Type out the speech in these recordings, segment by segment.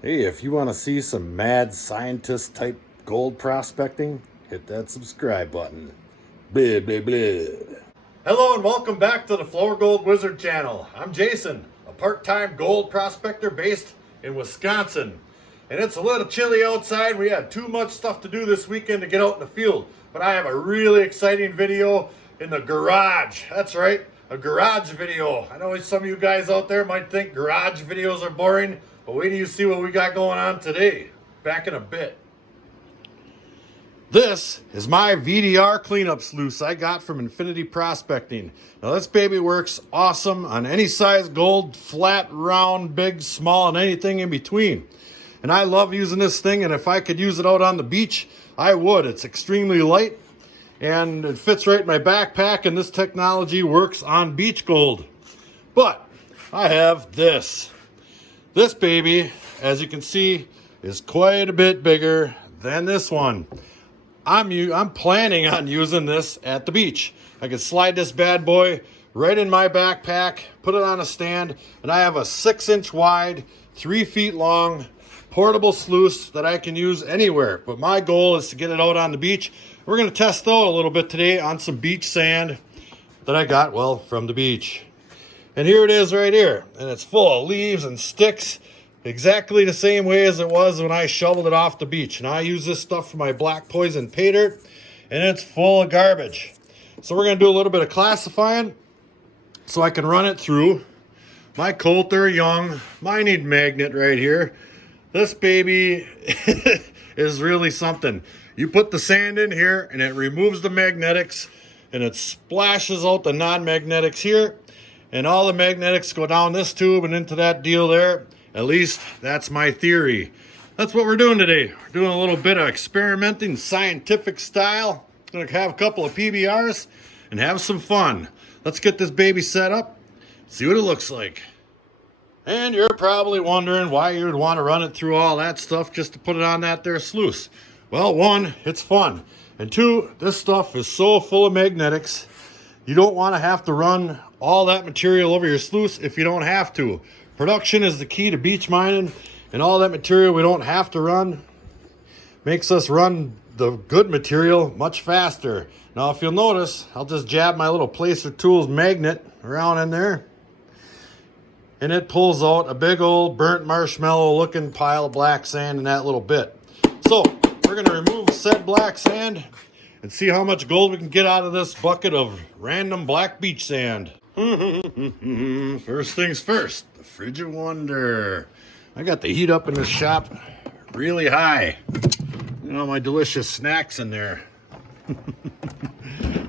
Hey, if you want to see some mad scientist type gold prospecting, hit that subscribe button. Blah, blah, blah. Hello and welcome back to the Flourgoldwizards channel. I'm Jason, a part-time gold prospector based in Wisconsin. And it's a little chilly outside. We had too much stuff to do this weekend to get out in the field. But I have a really exciting video in the garage. That's right, a garage video. I know some of you guys out there might think garage videos are boring, but wait till you see what we got going on today. Back in a bit. This is my VDR cleanup sluice I got from Infinity Prospecting. Now this baby works awesome on any size gold, flat, round, big, small, and anything in between. And I love using this thing, and if I could use it out on the beach, I would. It's extremely light, and it fits right in my backpack, and this technology works on beach gold. But I have this. This baby, as you can see, is quite a bit bigger than this one. I'm planning on using this at the beach. I can slide this bad boy right in my backpack, put it on a stand, and I have a 6-inch wide, 3 feet long, portable sluice that I can use anywhere. But my goal is to get it out on the beach. We're going to test out a little bit today on some beach sand that I got, well, from the beach. And here it is right here. And it's full of leaves and sticks, exactly the same way as it was when I shoveled it off the beach. And I use this stuff for my black poison paydirt, and it's full of garbage. So we're going to do a little bit of classifying so I can run it through my Coulter Young mining magnet right here. This baby is really something. You put the sand in here and it removes the magnetics and it splashes out the non-magnetics here, and all the magnetics go down this tube and into that deal there. At least that's my theory. That's what we're doing today. We're doing a little bit of experimenting, scientific style. Gonna have a couple of PBRs and have some fun. Let's get this baby set up, see what it looks like. And you're probably wondering why you'd want to run it through all that stuff just to put it on that there sluice. Well, one, it's fun. And two, this stuff is so full of magnetics, you don't want to have to run all that material over your sluice if you don't have to. Production is the key to beach mining, and all that material we don't have to run makes us run the good material much faster. Now, if you'll notice, I'll just jab my little Placer Tools magnet around in there, and it pulls out a big old burnt marshmallow looking pile of black sand in that little bit. So we're going to remove said black sand and see how much gold we can get out of this bucket of random black beach sand. First things first, the fridge of wonder. I got the heat up in this shop really high. You know, my delicious snacks in there.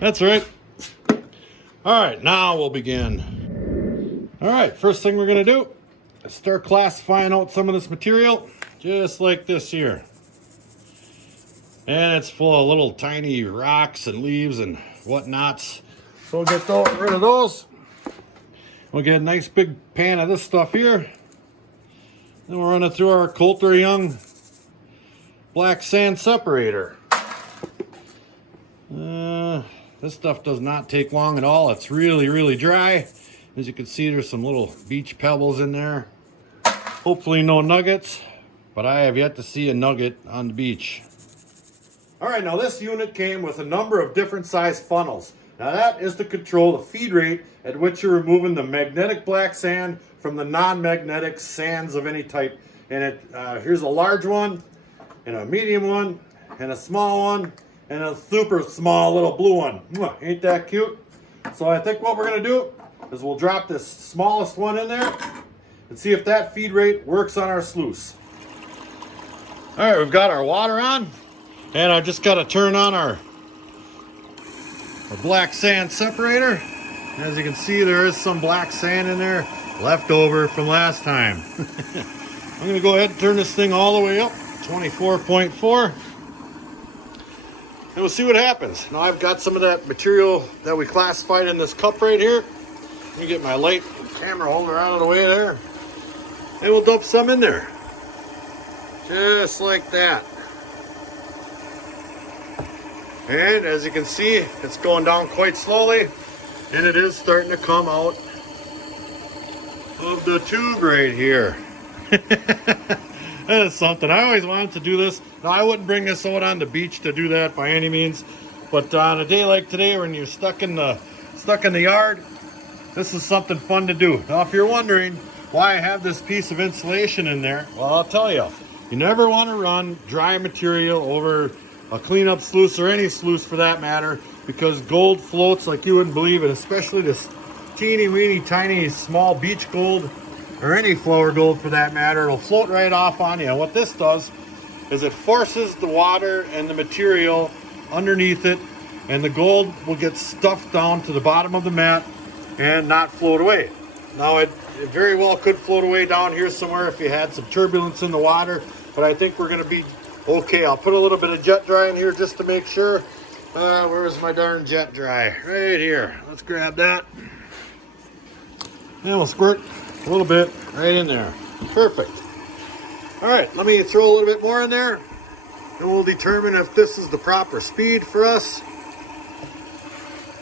That's right. All right, now we'll begin. All right, first thing we're going to do is start classifying out some of this material, just like this here. And it's full of little tiny rocks and leaves and whatnots. So we'll get rid of those. We'll get a nice big pan of this stuff here. Then we'll run it through our Coulter Young black sand separator. This stuff does not take long at all. It's really, really dry. As you can see, there's some little beach pebbles in there. Hopefully no nuggets, but I have yet to see a nugget on the beach. All right, now this unit came with a number of different size funnels. Now that is to control the feed rate at which you're removing the magnetic black sand from the non-magnetic sands of any type. And here's a large one, and a medium one, and a small one, and a super small little blue one. Ain't that cute? So I think what we're gonna do is we'll drop this smallest one in there and see if that feed rate works on our sluice. All right, we've got our water on, and I just got to turn on our black sand separator. As you can see, there is some black sand in there left over from last time. I'm going to go ahead and turn this thing all the way up, 24.4, and we'll see what happens. Now I've got some of that material that we classified in this cup right here. Let me get my light and camera holder out of the way there. And we'll dump some in there. Just like that. And as you can see, it's going down quite slowly. And it is starting to come out of the tube right here. That is something. I always wanted to do this. Now, I wouldn't bring this out on the beach to do that by any means, but on a day like today when you're stuck in the yard, this is something fun to do. Now, if you're wondering why I have this piece of insulation in there, well, I'll tell you. You never want to run dry material over a cleanup sluice, or any sluice for that matter, because gold floats like you wouldn't believe it, especially this teeny weeny tiny small beach gold, or any flower gold for that matter. It'll float right off on you. And what this does is it forces the water and the material underneath it, and the gold will get stuffed down to the bottom of the mat and not float away. Now it very well could float away down here somewhere if you had some turbulence in the water, but I think we're going to be okay. I'll put a little bit of jet dry in here just to make sure. Where's my darn jet dry? Right here. Let's grab that. And we'll squirt a little bit right in there. Perfect. All right, let me throw a little bit more in there, and we'll determine if this is the proper speed for us.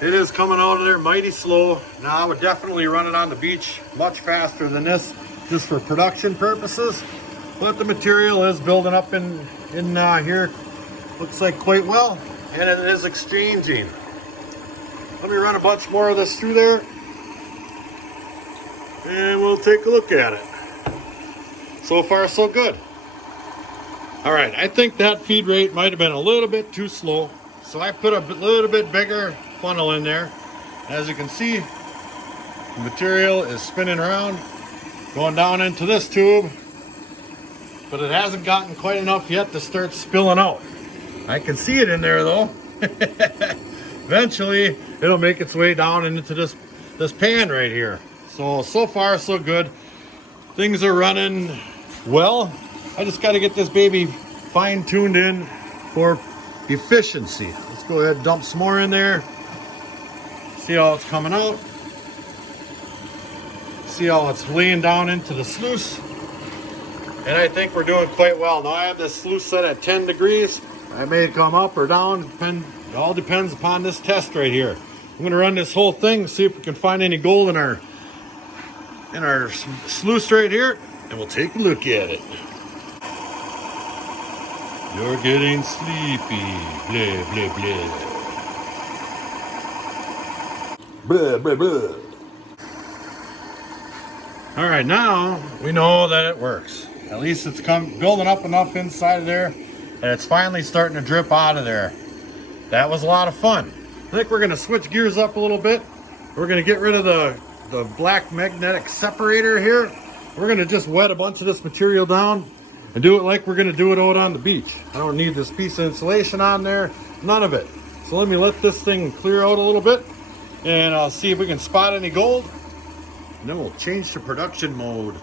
It is coming out of there mighty slow. Now, I would definitely run it on the beach much faster than this, just for production purposes. But the material is building up in here. Looks like quite well, and it is exchanging. Let me run a bunch more of this through there, and we'll take a look at it. So far, so good. All right, I think that feed rate might have been a little bit too slow, so I put a little bit bigger funnel in there. As you can see, the material is spinning around, going down into this tube, but it hasn't gotten quite enough yet to start spilling out. I can see it in there though. Eventually, it'll make its way down into this pan right here. So far, so good. Things are running well. I just got to get this baby fine-tuned in for efficiency. Let's go ahead and dump some more in there. See how it's coming out. See how it's laying down into the sluice. And I think we're doing quite well. Now I have this sluice set at 10 degrees. I may come up or down. It all depends upon this test right here. I'm going to run this whole thing, see if we can find any gold in our sluice right here, and we'll take a look at it. You're getting sleepy. Blah, blah, blah. Blah, blah, blah. All right, now we know that it works. At least it's building up enough inside of there, and it's finally starting to drip out of there. That was a lot of fun. I think we're going to switch gears up a little bit. We're going to get rid of the black magnetic separator here. We're going to just wet a bunch of this material down and do it like we're going to do it out on the beach. I don't need this piece of insulation on there, none of it. So let me let this thing clear out a little bit, and I'll see if we can spot any gold, and then we'll change to production mode.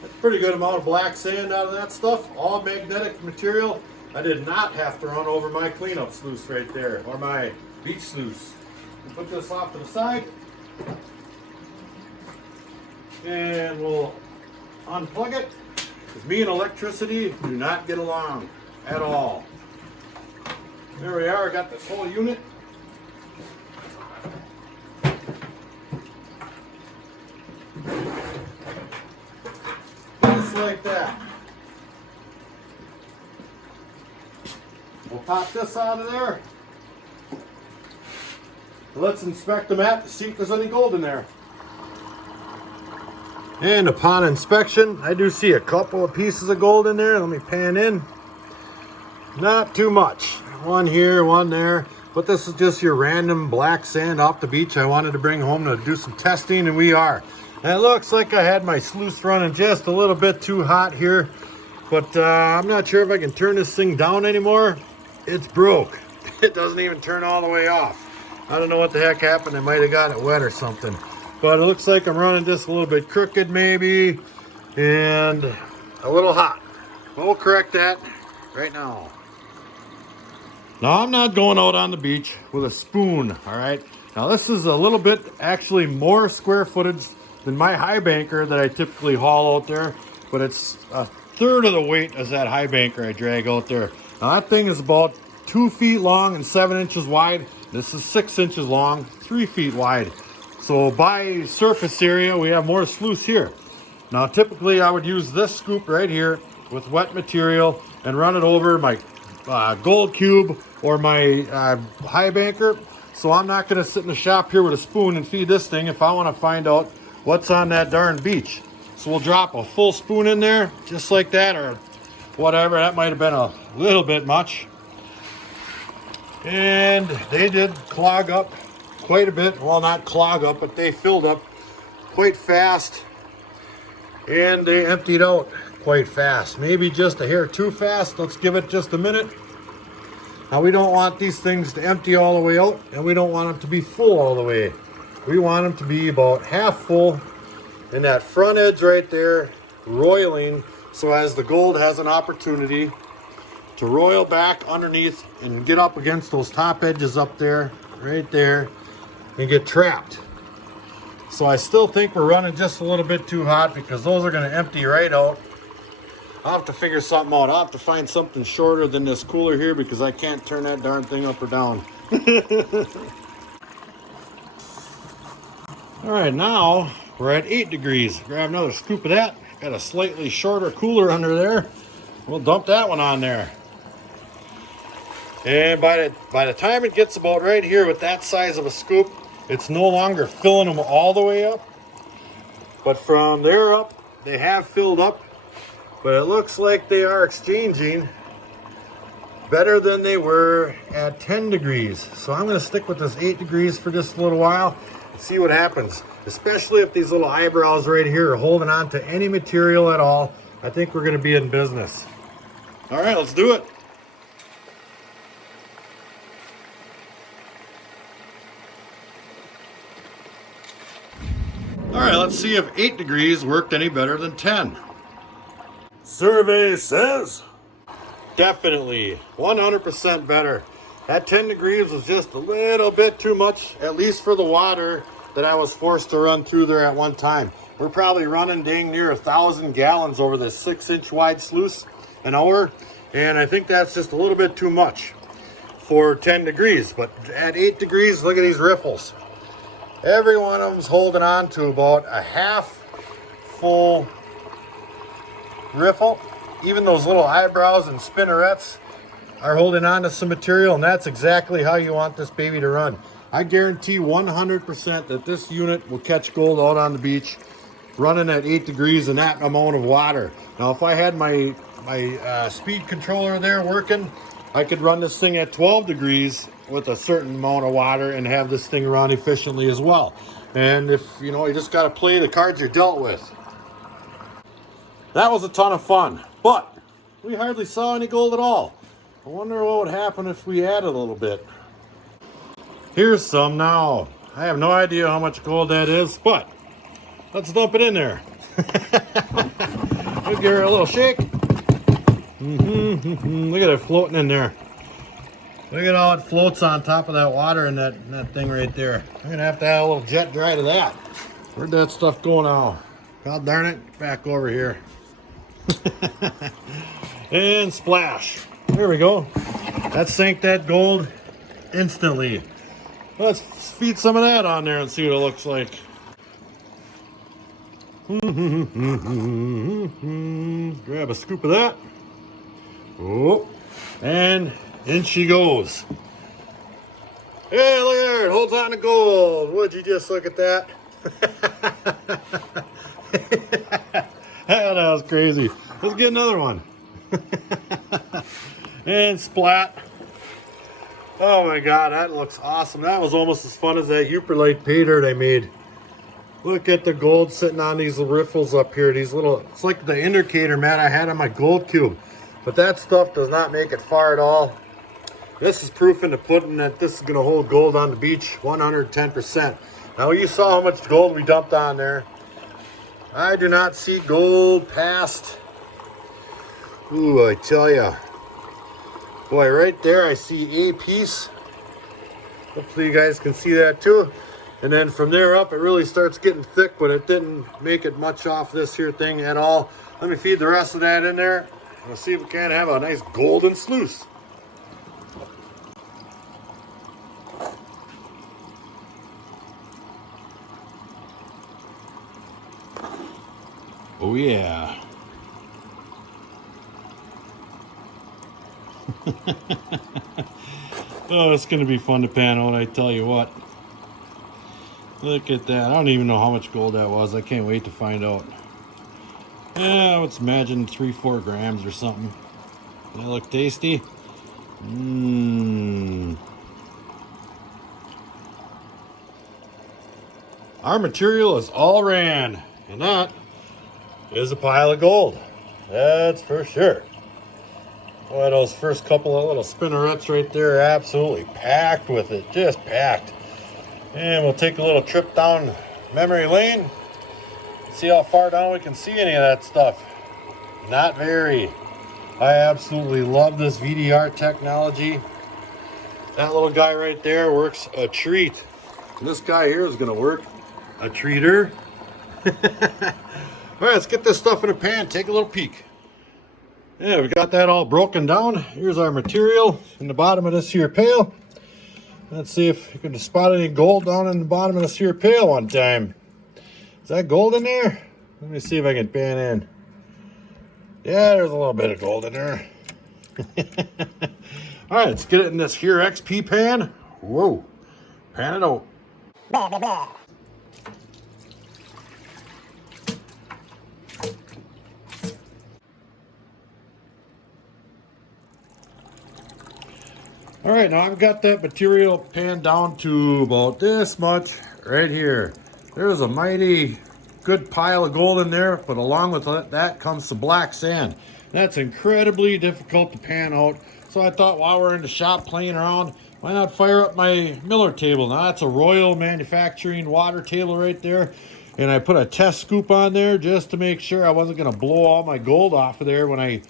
That's a pretty good amount of black sand out of that stuff, all magnetic material. I did not have to run over my cleanup sluice right there, or my beach sluice. We'll put this off to the side, and we'll unplug it, because me and electricity do not get along at all. There we are, I got this whole unit. Just like that. We'll pop this out of there. Let's inspect the mat to see if there's any gold in there. And upon inspection, I do see a couple of pieces of gold in there. Let me pan in. Not too much. One here, one there. But this is just your random black sand off the beach I wanted to bring home to do some testing, and we are. And it looks like I had my sluice running just a little bit too hot here. But I'm not sure if I can turn this thing down anymore. It's broke. It doesn't even turn all the way off. I don't know what the heck happened. I might have got it wet or something. But it looks like I'm running just a little bit crooked maybe, and a little hot. We'll correct that right now. Now I'm not going out on the beach with a spoon, all right? Now this is a little bit actually more square footage than my high banker that I typically haul out there, but it's a third of the weight as that high banker I drag out there. Now that thing is about 2 feet long and 7 inches wide. This is 6 inches long, 3 feet wide. So by surface area, we have more sluice here. Now, typically I would use this scoop right here with wet material and run it over my gold cube or my high banker. So I'm not gonna sit in the shop here with a spoon and feed this thing if I wanna find out what's on that darn beach. So we'll drop a full spoon in there, just like that, or whatever. That might have been a little bit much. And they did clog up quite a bit. Well, not clog up, but they filled up quite fast. And they emptied out quite fast. Maybe just a hair too fast. Let's give it just a minute. Now, we don't want these things to empty all the way out, and we don't want them to be full all the way. We want them to be about half full, and that front edge right there roiling, so as the gold has an opportunity to roil back underneath and get up against those top edges up there, right there, and get trapped. So I still think we're running just a little bit too hot because those are going to empty right out. I'll have to figure something out. I'll have to find something shorter than this cooler here because I can't turn that darn thing up or down. All right, now we're at 8 degrees. Grab another scoop of that. Got a slightly shorter cooler under there. We'll dump that one on there. And by the time it gets about right here with that size of a scoop, it's no longer filling them all the way up. But from there up, they have filled up. But it looks like they are exchanging better than they were at 10 degrees. So I'm going to stick with this 8 degrees for just a little while and see what happens. Especially if these little eyebrows right here are holding on to any material at all. I think we're going to be in business. All right, let's do it. All right, let's see if 8 degrees worked any better than 10. Survey says definitely 100% better. That 10 degrees was just a little bit too much, at least for the water that I was forced to run through there at one time. We're probably running dang near 1,000 gallons over this 6-inch wide sluice an hour, and I think that's just a little bit too much for 10 degrees. But at 8 degrees, look at these riffles. Every one of them's holding on to about a half full riffle. Even those little eyebrows and spinnerets are holding on to some material, and that's exactly how you want this baby to run. I guarantee 100% that this unit will catch gold out on the beach running at 8 degrees and that amount of water. Now, if I had my speed controller there working, I could run this thing at 12 degrees with a certain amount of water and have this thing run efficiently as well. And if, you know, you just got to play the cards you're dealt with. That was a ton of fun, but we hardly saw any gold at all. I wonder what would happen if we added a little bit. Here's some now. I have no idea how much gold that is, but let's dump it in there. Let's give her a little shake. Look at it floating in there. Look at how it floats on top of that water in that thing right there. I'm gonna have to add a little jet dry to that. Where'd that stuff go now? God darn it, back over here. And splash. There we go. That sank that gold instantly. Let's feed some of that on there and see what it looks like. Grab a scoop of that. Oh, and in she goes. Hey, look at her. It holds on to gold. Would you just look at that? That was crazy. Let's get another one. And splat. Oh my God, that looks awesome. That was almost as fun as that Yooperlight Paydirt I made. Look at the gold sitting on these riffles up here. These little, it's like the indicator mat I had on my gold cube. But that stuff does not make it far at all. This is proof in the pudding that this is going to hold gold on the beach 110%. Now you saw how much gold we dumped on there. I do not see gold past. Ooh, I tell ya. Boy, right there I see a piece. Hopefully you guys can see that too. And then from there up, it really starts getting thick, but it didn't make it much off this here thing at all. Let me feed the rest of that in there. Let's see if we can have a nice golden sluice. Oh yeah. Oh, it's going to be fun to pan out, I tell you what. Look at that. I don't even know how much gold that was. I can't wait to find out. Yeah, let's imagine 3-4 grams or something. Does that look tasty? Mmm. Our material is all ran, and that is a pile of gold. That's for sure. Boy, those first couple of little spinnerets right there are absolutely packed with it, just packed. And we'll take a little trip down memory lane, see how far down we can see any of that stuff. Not very. I absolutely love this VDR technology. That little guy right there works a treat. And this guy here is gonna work a treater. All right, let's get this stuff in a pan, take a little peek. Yeah, we got that all broken down. Here's our material in the bottom of this here pail. Let's see if you can spot any gold down in the bottom of this here pail one time. Is that gold in there? Let me see if I can pan in. Yeah, there's a little bit of gold in there. All right, let's get it in this here XP pan. Whoa, pan it out. Blah, blah, blah. All right, now I've got that material panned down to about this much right here. There's a mighty good pile of gold in there, but along with that comes some black sand. That's incredibly difficult to pan out. So I thought while we're in the shop playing around, why not fire up my Miller table? Now that's a Royal Manufacturing water table right there. And I put a test scoop on there just to make sure I wasn't gonna blow all my gold off of there when I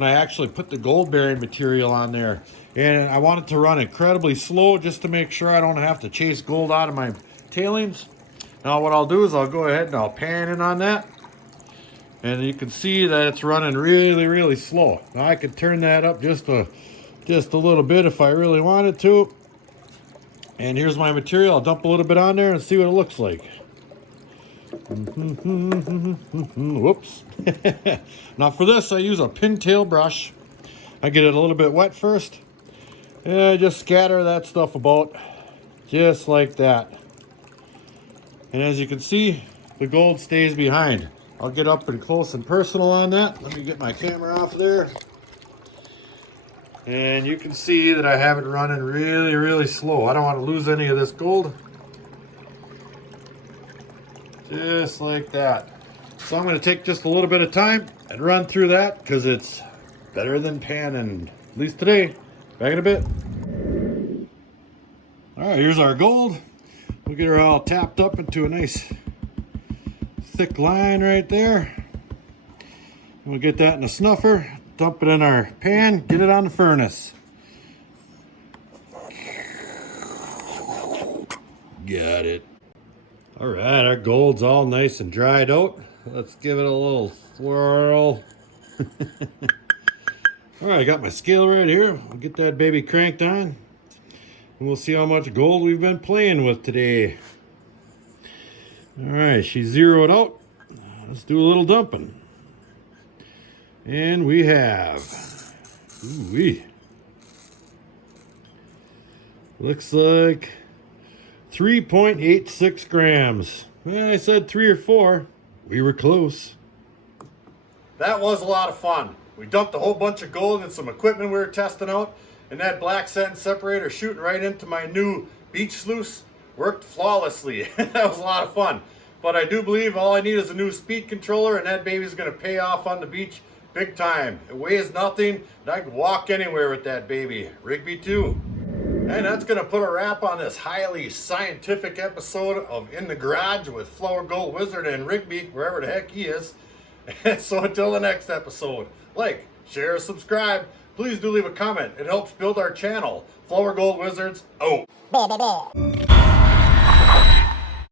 actually put the gold bearing material on there. And I want it to run incredibly slow just to make sure I don't have to chase gold out of my tailings. Now what I'll do is I'll go ahead and I'll pan in on that. And you can see that it's running really, really slow. Now I could turn that up just a little bit if I really wanted to. And here's my material. I'll dump a little bit on there and see what it looks like. Whoops. Now for this I use a pintail brush. I get it a little bit wet first. And I just scatter that stuff about just like that. And as you can see, the gold stays behind. I'll get up and close and personal on that. Let me get my camera off there. And you can see that I have it running really, really slow. I don't want to lose any of this gold. Just like that. So I'm going to take just a little bit of time and run through that because it's better than panning, at least today. Back in a bit. All right, here's our gold. We'll get her all tapped up into a nice thick line right there. We'll get that in a snuffer, dump it in our pan, get it on the furnace. Got it. All right, our gold's all nice and dried out. Let's give it a little swirl. All right, I got my scale right here. I'll get that baby cranked on. And we'll see how much gold we've been playing with today. All right, she's zeroed out. Let's do a little dumping. And we have, ooh-wee. Looks like 3.86 grams. Well, I said 3 or 4. We were close. That was a lot of fun. We dumped a whole bunch of gold and some equipment we were testing out, and that black sand separator shooting right into my new beach sluice worked flawlessly. That was a lot of fun. But I do believe all I need is a new speed controller, and that baby's going to pay off on the beach big time. It weighs nothing, and I can walk anywhere with that baby. Rigby too. And that's going to put a wrap on this highly scientific episode of In the Garage with Flourgoldwizards and Rigby, wherever the heck he is. So until the next episode, like, share, subscribe. Please do leave a comment. It helps build our channel. Flourgoldwizards out.